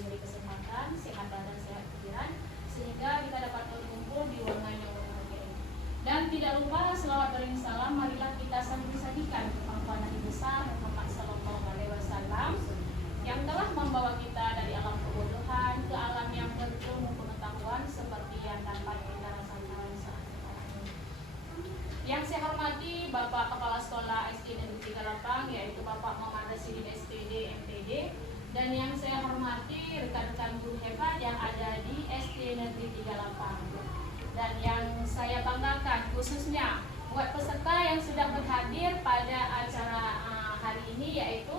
diberi kesempatan, sehat badan, sehat pikiran, sehingga kita dapat berkumpul di ruangan yang berbahagia ini. Dan tidak lupa selawat dan salam marilah kita sambung-sajikan kepada Nabi besar Muhammad Sallallahu Alaihi Wasallam yang telah membawa kita dari alam kebodohan ke alam yang berilmu pengetahuan seperti yang dapat kita rasakan saat sekarang ini. Yang saya hormati Bapak Kepala Sekolah SD Negeri 38, yaitu Bapak Muhammad Rasidin SPD MPD, dan yang saya hormati rekan-rekan guru hebat yang ada di SD Negeri 38, dan yang saya banggakan khususnya buat peserta yang sudah berhadir pada acara hari ini, yaitu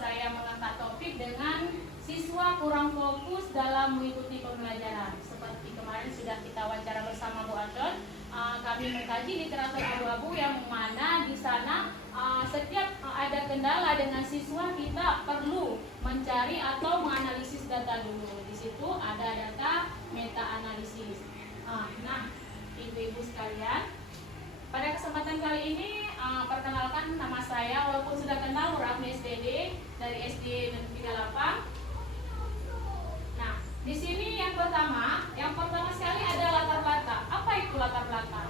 saya mengangkat topik dengan siswa kurang fokus dalam mengikuti pembelajaran. Seperti kemarin sudah kita wawancara bersama Bu Anton, kami mengkaji literatur abu-abu yang mana di sana setiap ada kendala dengan siswa kita perlu mencari atau menganalisis data dulu. Di situ ada data meta analisis. Nah, ibu-ibu sekalian, pada kesempatan kali ini perkenalkan nama saya, walaupun sudah kenal Rahmi SPD dari SD Negeri 38. Nah, di sini yang pertama sekali ada latar belakang. Apa itu latar belakang?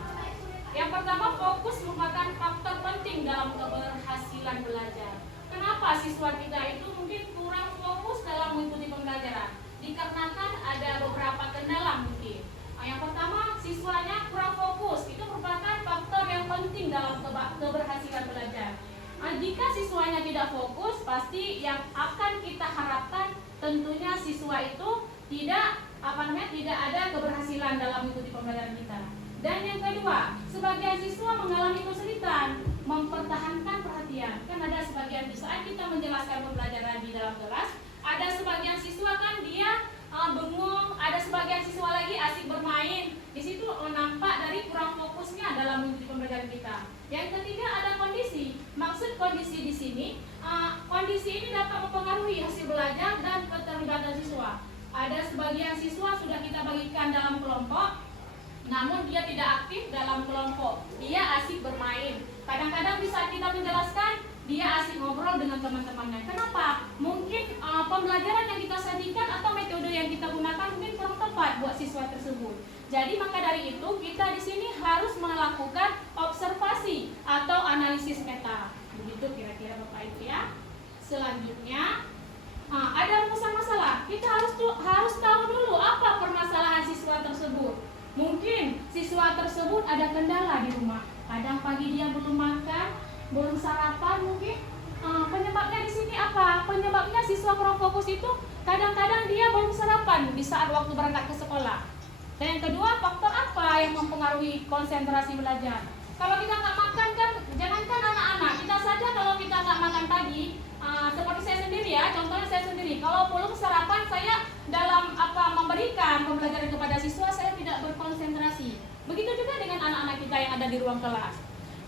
Yang pertama, fokus merupakan faktor penting dalam keberhasilan belajar. Kenapa siswa kita itu mungkin kurang fokus dalam mengikuti pembelajaran? Dikarenakan ada beberapa kendala mungkin. Yang pertama, siswanya kurang fokus. Itu merupakan faktor yang penting dalam keberhasilan belajar. Jika siswanya tidak fokus, pasti yang akan kita harapkan tentunya siswa itu tidak ada keberhasilan dalam mengikuti pembelajaran kita. Dan yang kedua, sebagian siswa mengalami kesulitan mempertahankan perhatian. Kan ada sebagian di saat kita menjelaskan pembelajaran di dalam kelas, ada sebagian siswa kan dia bengong, ada sebagian siswa lagi asik bermain. Di situ nampak dari kurang fokusnya dalam mengikuti pembelajaran kita. Yang ketiga, ada kondisi. Maksud kondisi di sini, kondisi ini dapat mempengaruhi hasil belajar dan keterlibatan siswa. Ada sebagian siswa sudah kita bagikan dalam kelompok, namun dia tidak aktif dalam kelompok. Dia asik bermain. Kadang-kadang di saat kita menjelaskan, dia asik ngobrol dengan teman-temannya. Kenapa? Mungkin pembelajaran yang kita sajikan atau metode yang kita gunakan mungkin kurang tepat buat siswa tersebut. Jadi maka dari itu kita di sini harus melakukan observasi atau analisis meta. Begitu kira-kira Bapak Ibu ya. Selanjutnya ada rumusan masalah. Kita harus tahu dulu apa permasalahan siswa tersebut. Mungkin siswa tersebut ada kendala di rumah. Kadang pagi dia belum makan, belum sarapan mungkin. Penyebabnya di sini apa? Penyebabnya siswa kurang fokus itu kadang-kadang dia belum sarapan di saat waktu berangkat ke sekolah. Dan yang kedua, faktor apa yang mempengaruhi konsentrasi belajar? Kalau kita nggak makan kan, jangankan anak-anak, kita saja kalau kita nggak makan pagi, seperti saya sendiri ya, contohnya saya sendiri, kalau belum sarapan saya dalam memberikan pembelajaran kepada siswa saya tidak berkonsentrasi. Begitu juga dengan anak-anak kita yang ada di ruang kelas.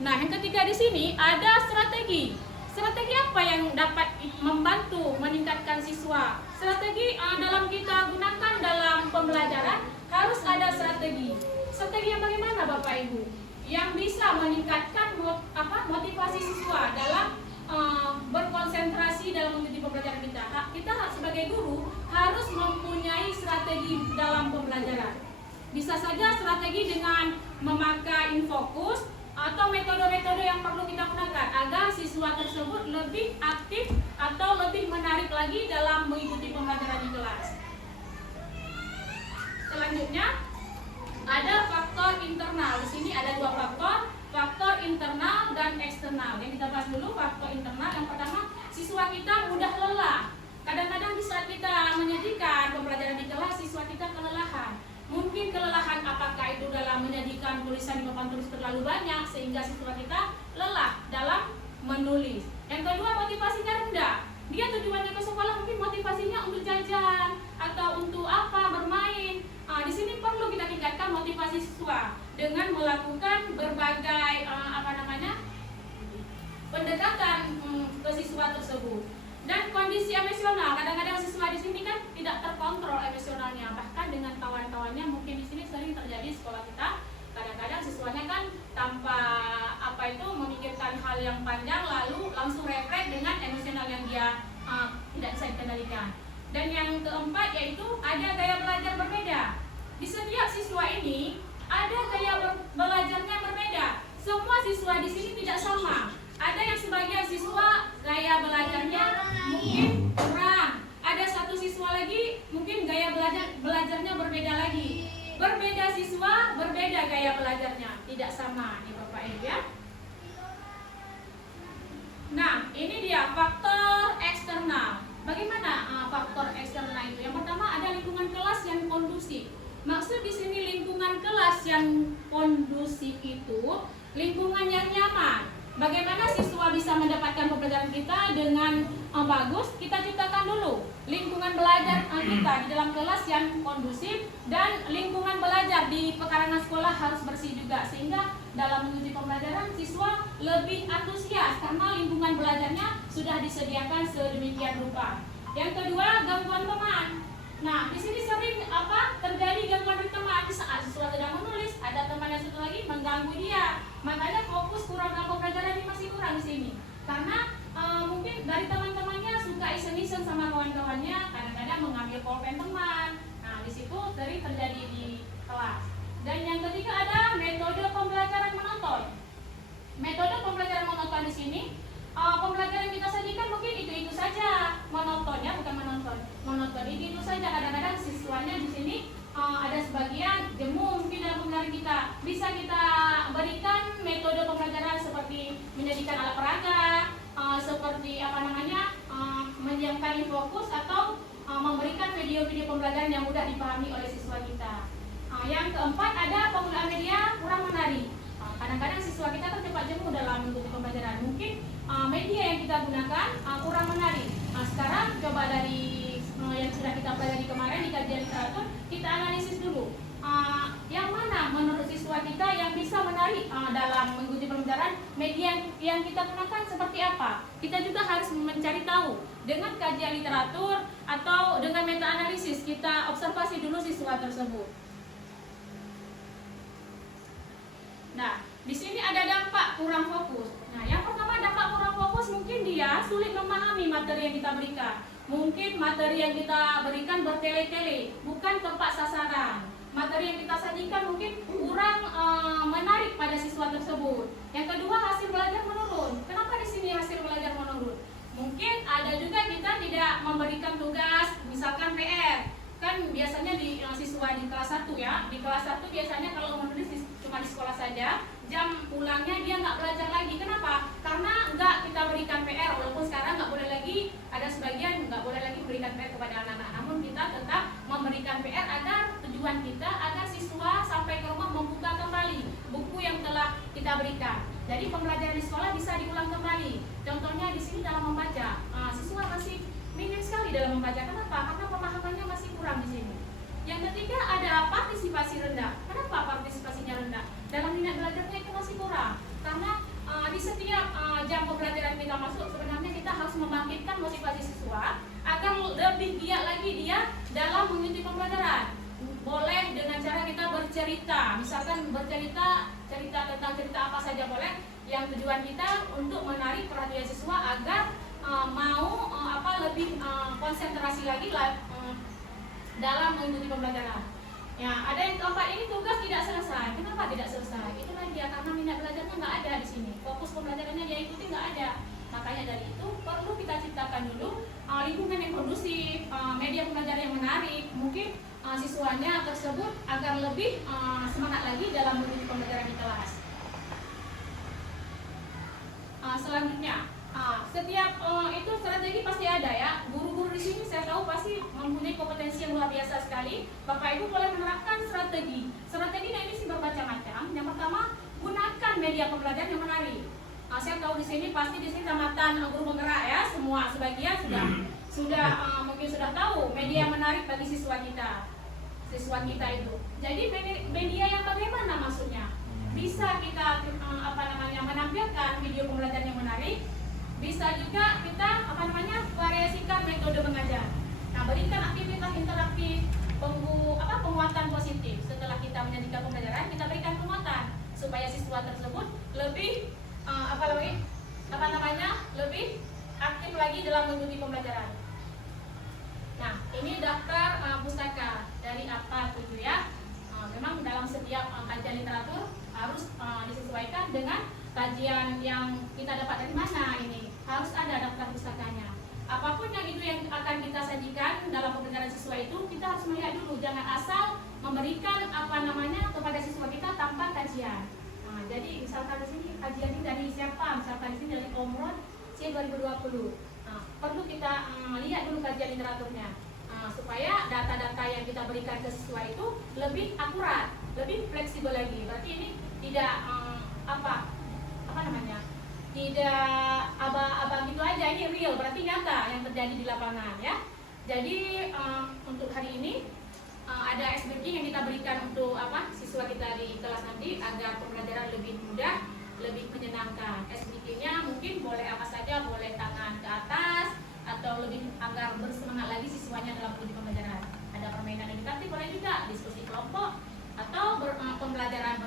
Nah, yang ketiga di sini ada strategi. Strategi apa yang dapat membantu meningkatkan siswa? Strategi dalam kita gunakan dalam pembelajaran harus ada strategi. Strategi yang bagaimana Bapak Ibu? Yang bisa meningkatkan motivasi siswa dalam berkonsentrasi dalam mengikuti pembelajaran kita. Kita sebagai guru harus mempunyai strategi dalam pembelajaran. Bisa saja strategi dengan memakai infokus atau metode-metode yang perlu kita gunakan agar siswa tersebut lebih aktif atau lebih menarik lagi dalam mengikuti pembelajaran di kelas. Selanjutnya ada faktor internal. Di sini ada dua faktor internal dan eksternal. Yang kita bahas dulu faktor internal. Yang pertama, siswa kita mudah lelah. Kadang-kadang di saat kita menyajikan pembelajaran di kelas, siswa kita kelelahan. Mungkin kelelahan apakah itu dalam menyajikan tulisan di papan tulis terlalu banyak sehingga siswa kita lelah dalam menulis. Yang kedua, motivasinya rendah. Dia tujuannya ke sekolah mungkin motivasinya untuk jajan atau untuk bermain. Di sini perlu kita tingkatkan motivasi siswa dengan melakukan berbagai pendekatan ke siswa tersebut. Dan kondisi emosional, kadang-kadang siswa di sini kan tidak terkontrol emosionalnya, bahkan dengan kawan-kawannya mungkin di sini sering terjadi di sekolah kita. Kadang-kadang siswanya kan tanpa memikirkan hal yang panjang lalu langsung refleks dengan emosional yang dia tidak bisa dikendalikan. Dan yang keempat yaitu ada gaya belajar berbeda. Di setiap siswa ini ada gaya belajarnya berbeda. Semua siswa di sini tidak sama. Ada yang sebagian siswa gaya belajarnya mungkin kurang. Ada satu siswa lagi mungkin gaya belajarnya berbeda lagi. Berbeda siswa, berbeda gaya belajarnya. Tidak sama nih Bapak Ibu ya. Nah, ini dia faktor eksternal. Bagaimana faktor eksternal itu? Yang pertama ada lingkungan kelas yang kondusif. Maksud di sini lingkungan kelas yang kondusif itu lingkungan yang nyaman. Bagaimana siswa bisa mendapatkan pembelajaran kita dengan bagus? Kita ciptakan dulu lingkungan belajar kita di dalam kelas yang kondusif, dan lingkungan belajar di pekarangan sekolah harus bersih juga, sehingga dalam mengikuti pembelajaran siswa lebih antusias karena lingkungan belajarnya sudah disediakan sedemikian rupa. Yang kedua, gangguan teman. Nah, di sini sering terjadi gangguan dari teman. Saat siswa sedang menulis, ada teman yang satu lagi mengganggu dia. Makanya fokus kurang dalam pembelajaran ini masih kurang di sini. Karena mungkin dari teman-temannya suka iseng-iseng sama kawan-kawannya, kadang-kadang mengambil pulpen teman. Nah, di situ sering terjadi di kelas. Dan yang ketiga ada metode pembelajaran monoton. Metode pembelajaran monoton di sini, pembelajaran kita sajikan mungkin itu saja, monotonnya bukan monoton itu saja. Kadang-kadang siswanya di sini ada sebagian jemu mungkin dalam pembelajaran kita. Bisa kita berikan metode pembelajaran seperti menjadikan alat peraga, seperti mendiamkan fokus, atau memberikan video-video pembelajaran yang mudah dipahami oleh siswa kita. Yang keempat ada penggunaan media kurang menarik. Kadang-kadang siswa kita kan cepat jemu dalam mengikuti pembelajaran. Mungkin media yang kita gunakan kurang menarik. Sekarang coba dari yang sudah kita pelajari kemarin di kajian literatur, kita analisis dulu. Yang mana menurut siswa kita yang bisa menarik dalam mengikuti pembelajaran, media yang kita gunakan seperti apa? Kita juga harus mencari tahu dengan kajian literatur atau dengan meta analisis. Kita observasi dulu siswa tersebut. Nah, di sini ada dampak kurang fokus. Nah, yang pertama dampak kurang fokus, mungkin dia sulit memahami materi yang kita berikan. Mungkin materi yang kita berikan bertele-tele, bukan tepat sasaran. Materi yang kita sajikan mungkin kurang menarik pada siswa tersebut. Yang kedua, hasil belajar menurun. Kenapa di sini hasil belajar menurun? Mungkin ada juga kita tidak memberikan tugas, misalkan PR. Kan biasanya di siswa di kelas 1 ya. Di kelas 1 biasanya kalau menulis cuma di sekolah saja, jam pulangnya dia nggak belajar lagi. Kenapa? Karena nggak kita berikan PR. Walaupun sekarang nggak boleh lagi, ada sebagian nggak boleh lagi berikan PR kepada anak-anak. Namun kita tetap memberikan PR agar tujuan kita agar siswa sampai ke rumah membuka kembali buku yang telah kita berikan. Jadi pembelajaran di sekolah bisa diulang kembali. Contohnya di sini dalam membaca, siswa masih minim sekali dalam membaca. Kenapa? Karena pemahamannya masih kurang di sini. Yang ketiga ada partisipasi rendah. Kenapa partisipasinya rendah? Dalam minat belajarnya itu masih kurang. Karena di setiap jam pembelajaran kita masuk, sebenarnya kita harus membangkitkan motivasi siswa agar lebih giat lagi dia dalam mengikuti pembelajaran. Boleh dengan cara kita bercerita, misalkan bercerita tentang cerita apa saja boleh. Yang tujuan kita untuk menarik perhatian siswa agar mau lebih konsentrasi lagi dalam mengikuti pembelajaran. Ya, ada yang keempat, ini tugas tidak selesai. Kenapa tidak selesai? Itulah dia, karena minat belajarnya nggak ada di sini. Fokus pembelajarannya dia ikuti nggak ada. Makanya dari itu perlu kita ciptakan dulu lingkungan yang kondusif, media pembelajaran yang menarik. Mungkin siswanya tersebut agar lebih semangat lagi dalam mengikuti pembelajaran di kelas. Selanjutnya, setiap itu strategi pasti ada ya. Guru-guru di sini saya tahu pasti mempunyai kompetensi yang luar biasa sekali. Bapak Ibu boleh menerapkan strategi. Strateginya ini sih bermacam-macam. Yang pertama, gunakan media pembelajaran yang menarik. Saya tahu di sini pasti di sini tamatan guru penggerak ya, semua sebagian sudah mungkin sudah tahu media yang menarik bagi siswa kita itu. Jadi media yang bagaimana maksudnya? Bisa kita menampilkan video pembelajaran yang menarik. Bisa juga kita variasikan metode mengajar. Nah, berikan aktivitas interaktif, penguatan positif. Setelah kita menyajikan pembelajaran, kita berikan penguatan supaya siswa tersebut lebih lebih aktif lagi dalam mengikuti pembelajaran. Nah, Ini daftar pustaka dari apa itu ya. Memang dalam setiap kajian literatur harus disesuaikan dengan kajian yang kita dapat dari mana ini. Harus ada daftar pustakanya. Apapun yang itu yang akan kita sajikan dalam pembelajaran siswa itu, kita harus melihat dulu, jangan asal memberikan kepada siswa kita tanpa kajian. Jadi misalkan di sini kajian ini dari siapa? Misalkan di sini dari Omron C 2020. Perlu kita lihat dulu kajian literaturnya. Supaya data-data yang kita berikan ke siswa itu lebih akurat, lebih fleksibel lagi. Berarti ini tidak tidak aba-aba gitu aja, ini real, berarti nyata yang terjadi di lapangan ya. Jadi untuk hari ini ada ice breaking yang kita berikan untuk siswa kita di kelas nanti agar pembelajaran lebih mudah, lebih menyenangkan. Ice breakingnya mungkin boleh apa saja, boleh tangan ke atas atau lebih agar bersemangat lagi siswanya dalam mengikuti pembelajaran. Ada permainan edukatif, boleh juga diskusi kelompok atau pembelajaran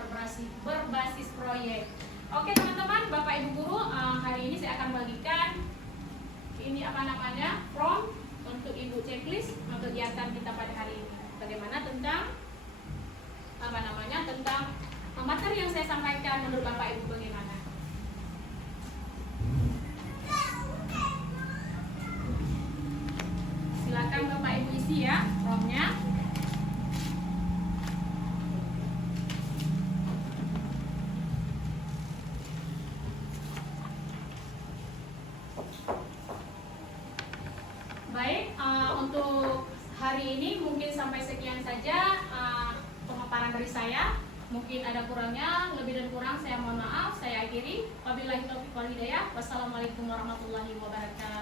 berbasis proyek. Oke teman-teman, Bapak Ibu Guru, hari ini saya akan bagikan ini form untuk Ibu checklist untuk kegiatan kita pada hari ini. Bagaimana tentang tentang materi yang saya sampaikan, menurut Bapak Ibu bagaimana? Silakan Bapak Ibu isi ya formnya. Baik, untuk hari ini mungkin sampai sekian saja pemaparan dari saya. Mungkin ada kurangnya, lebih dan kurang saya mohon maaf. Saya akhiri. Wabillahi taufiq wal hidayah. Wassalamualaikum warahmatullahi wabarakatuh.